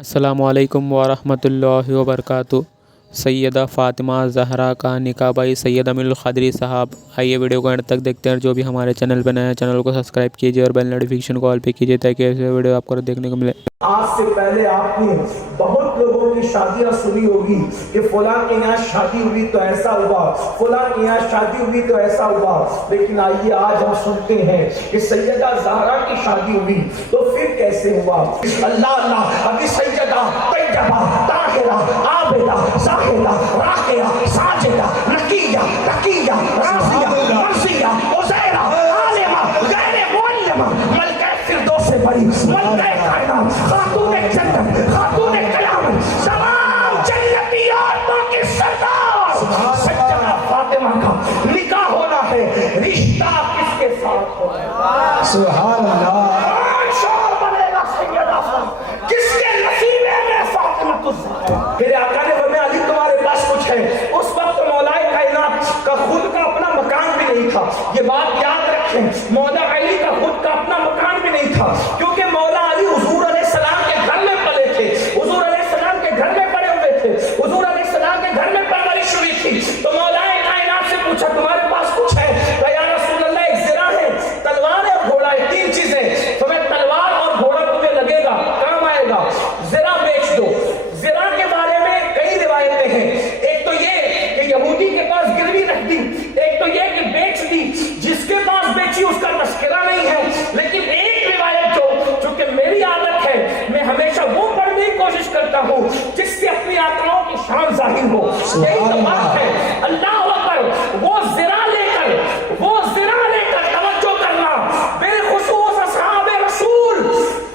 अस्सलामु अलैकुम वरहमतुल्लाहि वबरकातुहू। सैयदा फ़ातिमा ज़हरा का निकाह भाई सैयद अमीरुल क़ादरी साहब। आइए वीडियो को एंड तक देखते हैं। जो भी हमारे चैनल पर नया है चैनल को सब्सक्राइब कीजिए और बेल नोटिफिकेशन को ऑल पे कीजिए ताकि ऐसे वीडियो आपको देखने को मिले। आज से पहले आपने बहुत लोगों की शादियां सुनी होगी कि फलां के यहाँ शादी हुई तो ऐसा हुआ, फलां के यहाँ शादी हुई तो ऐसा हुआ। लेकिन आइए आज हम सुनते हैं कि सैयदा ज़हरा की शादी हुई तो फिर कैसे हुआ। अल्लाह अल्लाह। अभी सैयदा तैयबा ताहिरा आबिदा ज़ाहिदा राकिया साजिदा नकिया तकिया राज़िया मर्ज़िया उज़ैरा आलिमा गैर मुअल्लिमा मलका फिरदौस से बड़ी मलका कायनात खातून जन्नत खातून क़यामत तमाम जन्नती औरतों की सरदार सैयदा फ़ातिमा का निकाह होना है। रिश्ता किसके साथ होगा? सुभान अल्लाह। शोर बनेगा सैयदा किसके नसीबे में फ़ातिमा मेरे आका ने फरमाया अली तुम्हारे पास कुछ है। उस वक्त मौलाए कायनात का खुद का अपना मकान भी नहीं था। ये बात याद रखें, मौला अली का खुद का अपना मकान भी नहीं था क्योंकि मौला अली हुजूर अलैहिस्सलाम के घर में पले थे, हुजूर अलैहिस्सलाम के घर में पड़े हुए थे, हुजूर अलैहिस्सलाम के घर में परवरिश हुई थी। तो मौलाए कायनात से पूछा तुम्हारे पास कुछ है? तो या रसूल अल्लाह एक ज़रा है, तलवार है और घोड़ा है, तीन चीजें। तो मैं तलवार और घोड़ा तुम्हें लगेगा, काम आएगा, ज़रा बेच दो। ज़रा के बारे में कई रिवायतें हैं। एक तो ये कि यहूदी के पास गिरवी रख दी, एक तो ये कि बेच दी, जिसके पास बेची उसका तस्करा नहीं है। लेकिन एक रिवायत जो चूंकि मेरी आदत है मैं हमेशा वो पढ़ने की कोशिश करता हूँ जिससे अपनी आत्माओं की शान जाहिर हो। यही तो बात है। अल्लाह अकबर। वो ज़रा लेकर तवज्जो करना बेखुसूस असहाबे रसूल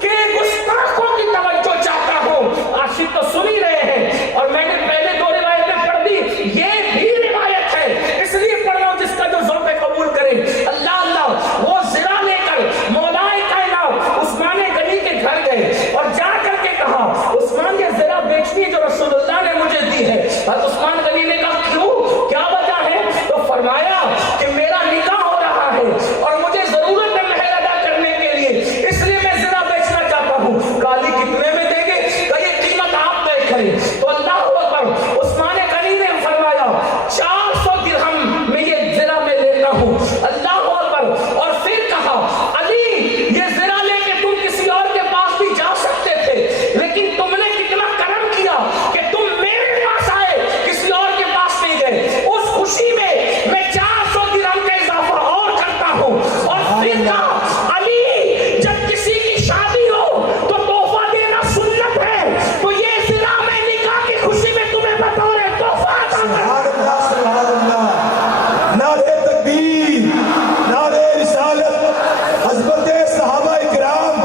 के गुस्ताखों की तवज्जो चाहता हूँ। आशिक तो सुन ही रहे हैं और मैंने पहले दो रिवायतें पढ़ दी, ये भी रिवायत है इसलिए पढ़ रहा हूं जिसका जो ज़ौक़ कबूल करे। अल्लाह अल्लाह। वो ज़रा लेकर मौलाए कायनात उस्मान गनी के घर गए और जा करके कहा उस्मान ये ज़रा बेचनी है जो रसूलुल्लाह ने मुझे दी है। और उस्मान गनी ने कहा क्यों, क्या वजह है? तो फरमाया कि मेरा निकाह हो रहा है और मुझे जरूरत है महर अदा करने के लिए, इसलिए मैं ज़रा बेचना चाहता हूँ। काली कितने में देंगे? तो ये कीमत आप तय करें। तो अल्लाह अकबर। उस्मान गनी ने फरमाया 400 दिरहम में ये ज़रा मैं लेता हूँ। अल्लाह अकबर। और फिर कहा अली ये ज़रा लेके तुम किसी और के पास भी जा सकते थे, लेकिन तुमने कितना करम किया कि तुम मेरे पास आए, किसी और के पास नहीं गए। उस खुशी में मैं 400 दिरहम का इजाफा और करता हूँ। और फिर कहा अली जब किसी की शादी हो तो तोहफा देना सुन्नत है, तो ये ज़रा मैं निकाह की खुशी में तुम्हें बतौर तोहफा अता करता हूं। नारे तकबीर, नारे रिसालत, हज़रते सहाबा इकराम।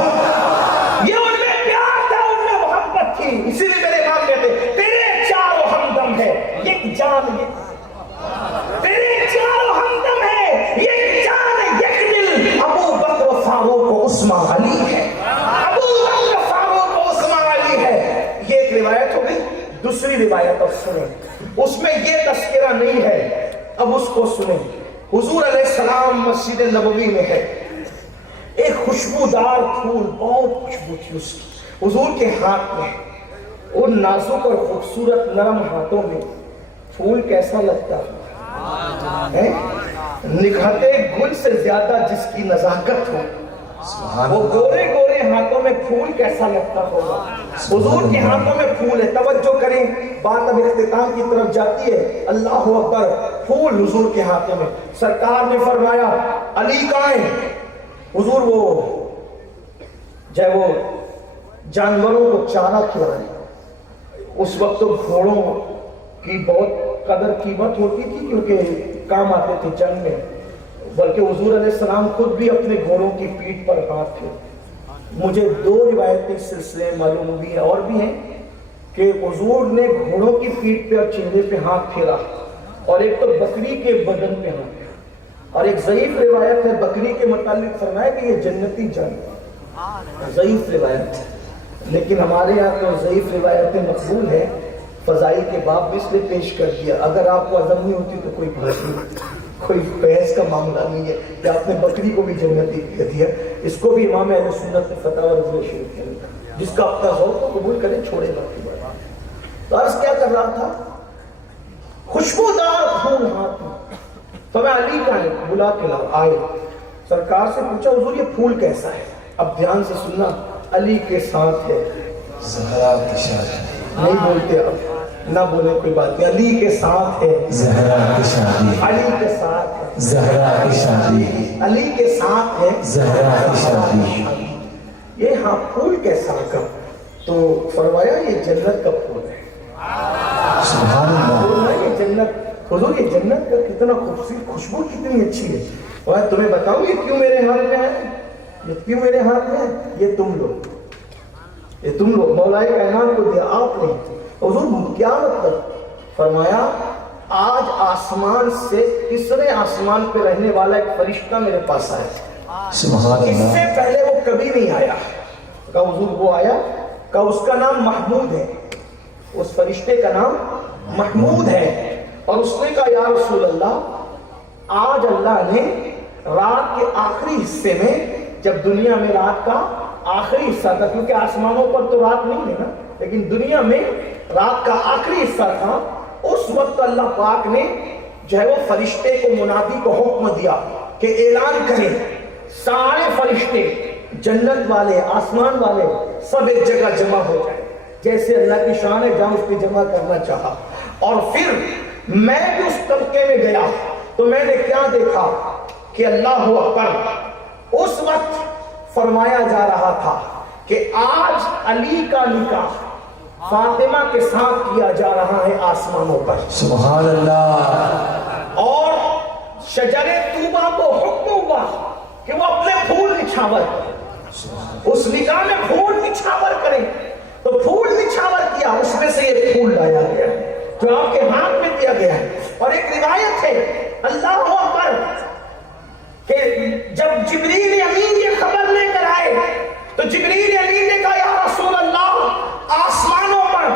ये उनमें प्यार था, उनमें मोहब्बत थी। इसीलिए मेरे इमाम कहते तेरे चारों हमदम है एक जान, ये तेरे चारों हमदम है एक जान एक दिल। अबू बकर फारूक उस्मान अली है, अबू बकर फारूक उस्मान अली है। ये एक रिवायत हो गई। दूसरी रिवायत अब सुने, उसमें ये तस्करा नहीं है, अब उसको सुने। हुजूर अलैहिस्सलाम मस्जिद नबवी में है, एक खुशबूदार फूल, बहुत खुशबू थी उसकी हुजूर के हाथ में। उन नाजुक और खूबसूरत नरम हाथों में फूल कैसा लगता है? निखाते गुल से ज्यादा जिसकी नजाकत हो, वो गोरे गोरे हाथों में फूल कैसा लगता होगा। हुजूर के हाथों में फूल है। तवज्जो करें, बात अब इख्तिताम की तरफ जाती है। अल्लाह अकबर। फूल हुजूर के हाथों में। सरकार ने फरमाया अली कहाँ है? हुजूर वो जानवरों को चारा खिलाए। उस वक्त तो घोड़ों की बहुत कदर कीमत होती थी क्योंकि काम आते थे जंग में, बल्कि हुजूर अलैहिस्सलाम खुद भी अपने घोड़ों की पीठ पर हाथ थे। मुझे दो रिवायती सिलसिले मालूम हुई है और भी हैं कि हुजूर ने घोड़ों की पीठ पे और चेहरे पे हाथ फेरा, और एक तो बकरी के बदन पे हाथ, और एक ज़ईफ रिवायत है बकरी के मुतालिक फरमाया कि ये जन्नती जानवर। ज़ईफ रिवायत है, लेकिन हमारे यहाँ तो ज़ईफ रिवायतें मकबूल है। फजाइल के बाब भी इसलिए पेश कर दिया। अगर आपको अज़म नहीं होती तो कोई बात नहीं, कोई बहस का मामला नहीं है कि आपने बकरी को भी जन्नती कह दिया। इसको भी इमाम अहले सुन्नत ने फतवा रज़ूल शरीफ में लिखा। جس کا اپنا ذوق کو قبول کرے چھوڑے باقی بات. تو عرض کیا کر رہا تھا؟ خوشبودار پھول ہاتھ میں. تو میں علی کا بلا کے آئے, سرکار سے پوچھا حضور یہ پھول کیسا ہے؟ اب دھیان سے سننا, علی کے ساتھ ہے. زہرا کی شادی نہیں بولتے اب, نہ بولے کوئی بات نہیں. علی کے ساتھ ہے زہرا کی شادی, علی کے ساتھ ہے زہرا کی شادی, علی کے ساتھ ہے زہرا کی شادی. یہ ہاں پھول کیسا کا؟ تو فرمایا یہ جنت کا پھول ہے. سبحان اللہ. یہ جنت, حضور یہ جنت کا کتنا خوبصورت, خوشبو کتنی اچھی ہے. اور تمہیں بتاؤں یہ کیوں میرے ہاتھ میں ہے, یہ کیوں میرے ہاتھ میں ہے؟ یہ تم لوگ, یہ تم لوگ مولا کائنات کو دیا, آپ نے. حضور کیا مطلب؟ فرمایا آج آسمان سے تیسرے آسمان پہ رہنے والا ایک فرشتہ میرے پاس آیا. سبحان اس سے اللہ. پہلے وہ کبھی نہیں آیا. کہا حضور وہ آیا, کہا اس کا نام محمود ہے, اس فرشتے کا نام محمود ہے. اور اس نے کہا یا رسول اللہ, آج اللہ نے رات کے آخری حصے میں, جب دنیا میں رات کا آخری حصہ تھا, کیونکہ آسمانوں پر تو رات نہیں ہے نا, لیکن دنیا میں رات کا آخری حصہ تھا, اس وقت اللہ پاک نے جو ہے وہ فرشتے کو, منادی کو حکم دیا کہ اعلان کریں سارے فرشتے, جنت والے, آسمان والے, سب ایک جگہ جمع ہو جائیں. جیسے اللہ کی شان ہے, جہاں اس کی جمع کرنا چاہا. اور پھر میں بھی اس طبقے میں گیا تو میں نے کیا دیکھا کہ اللہ اکبر, اس وقت فرمایا جا رہا تھا کہ آج علی کا نکاح فاطمہ کے ساتھ کیا جا رہا ہے آسمانوں پر. سبحان اللہ. اور شجر طوبہ کو حکم ہوا کہ وہ اپنے پھول نچھاور, اس نکاح میں پھول نچھاور کریں. تو پھول نچھاور کیا, اس میں سے ایک پھول لایا گیا جو آپ کے ہاتھ میں دیا گیا ہے. اور ایک روایت ہے اللہ اکبر کہ جب جبریل امین یہ خبر لے کر آئے تو جبریل امین نے کہا یا رسول اللہ, آسمانوں پر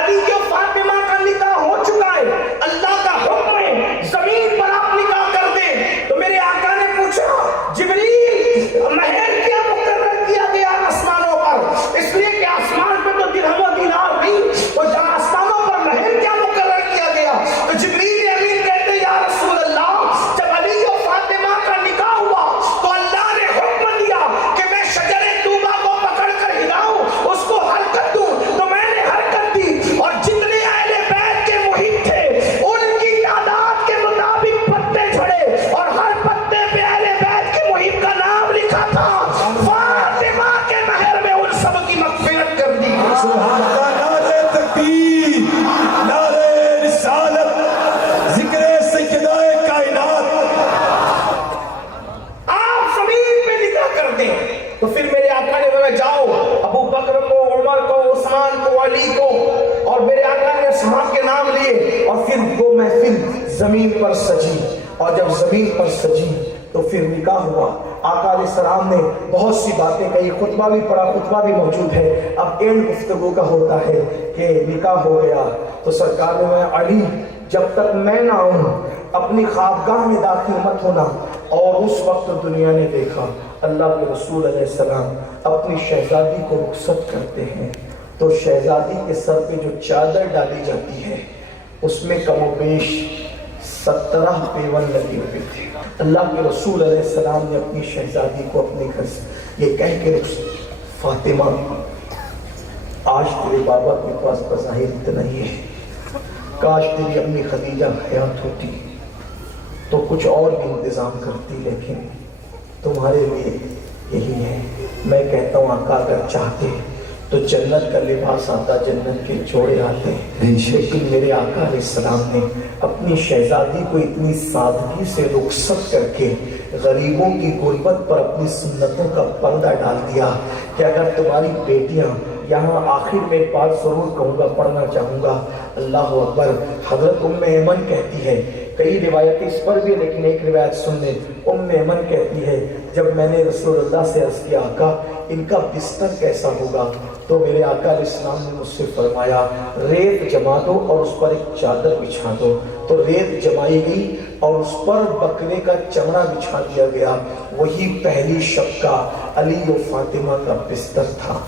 علی و فاطمہ کا نکاح ہو چکا ہے, اللہ کا حکم ہے زمین پر آپ نکاح کر دیں. تو میرے آقا نے پوچھا جبریل مہر کیا مقرر کیا گیا آسمانوں پر؟ اس لیے کہ آسمان پہ تو درہم و دینار نہیں, تو جہاں آسمانوں پر مہر کیا مقرر کیا گیا؟ تو جبریل امین کہتے یا رسول اللہ, جب علی و فاطمہ کا نکاح ہوا تو اللہ نے حکم دیا کہ میں شجر طوبہ کو پکڑ کر ہلاؤں, اس کو حرکت دوں. تو میں نے حرکت دی اور جتنے اہل بیت کے محیط تھے ان کی تعداد کے مطابق پتے جھڑے, اور ہر پتے پہ اہل بیت کے محیط کا نام لکھا تھا. فاطمہ کے مہر میں ان سب کی مغفرت کر دی. سبحان اللہ. نعرہ تکبیر, نعرہ رسالت, ذکر سیدہ کائنات. آپ زمین پہ نکاح کر دیں. تو پھر میرے آقا نے بولا جاؤ ابو بکر کو, عمر کو, عثمان کو, علی کو, اور میرے آقا نے اصحاب کے نام لیے. اور پھر وہ محفل زمین پر سجی, اور جب زمین پر سجی تو پھر نکاح ہوا. آقا علیہ السلام نے بہت سی باتیں کہی, خطبہ بھی پڑھا, خطبہ بھی موجود ہے. اب اینڈ گفتگو کا ہوتا ہے کہ نکاح ہو گیا تو سرکار نے علی جب تک میں نہ آؤں اپنی خوابگاہ میں داخل مت ہونا. اور اس وقت دنیا نے دیکھا اللہ کے رسول علیہ السلام اپنی شہزادی کو رخصت کرتے ہیں تو شہزادی کے سر پہ جو چادر ڈالی جاتی ہے اس میں کم و بیش 17 پیون لگے ہوئے تھے. اللہ کے رسول علیہ السلام نے اپنی شہزادی کو اپنے گھر سے یہ کہہ کے فاطمہ آج تیرے بابا کے پاس بظاہر اتنا ہی ہے, کاش تیری امی خدیجہ حیات ہوتی تو کچھ اور بھی انتظام کرتی, لیکن تمہارے لیے یہی ہے. میں کہتا ہوں آقا اگر چاہتے تو جنت کا لباس آتا, جنت کے جوڑے آتے, لیکن میرے آقا علیہ السلام نے اپنی شہزادی کو اتنی سادگی سے رخصت کر کے غریبوں کی غربت پر اپنی سنتوں کا پردہ ڈال دیا کہ اگر تمہاری بیٹیاں یہاں آخر میں ایک بات ضرور کہوں گا, پڑھنا چاہوں گا. اللہ اکبر. حضرت ام ایمن کہتی ہے, کئی روایتیں اس پر بھی, لیکن ایک روایت سن لیں. ام ایمن کہتی ہے جب میں نے رسول اللہ سے عرض کیا آقا ان کا بستر کیسا ہوگا, تو میرے آقا علیہ السلام نے مجھ سے فرمایا ریت جما دو اور اس پر ایک چادر بچھا دو. تو ریت جمائی گئی اور اس پر بکرے کا چمڑا بچھا دیا گیا. وہی پہلی شب کا علی و فاطمہ کا بستر تھا.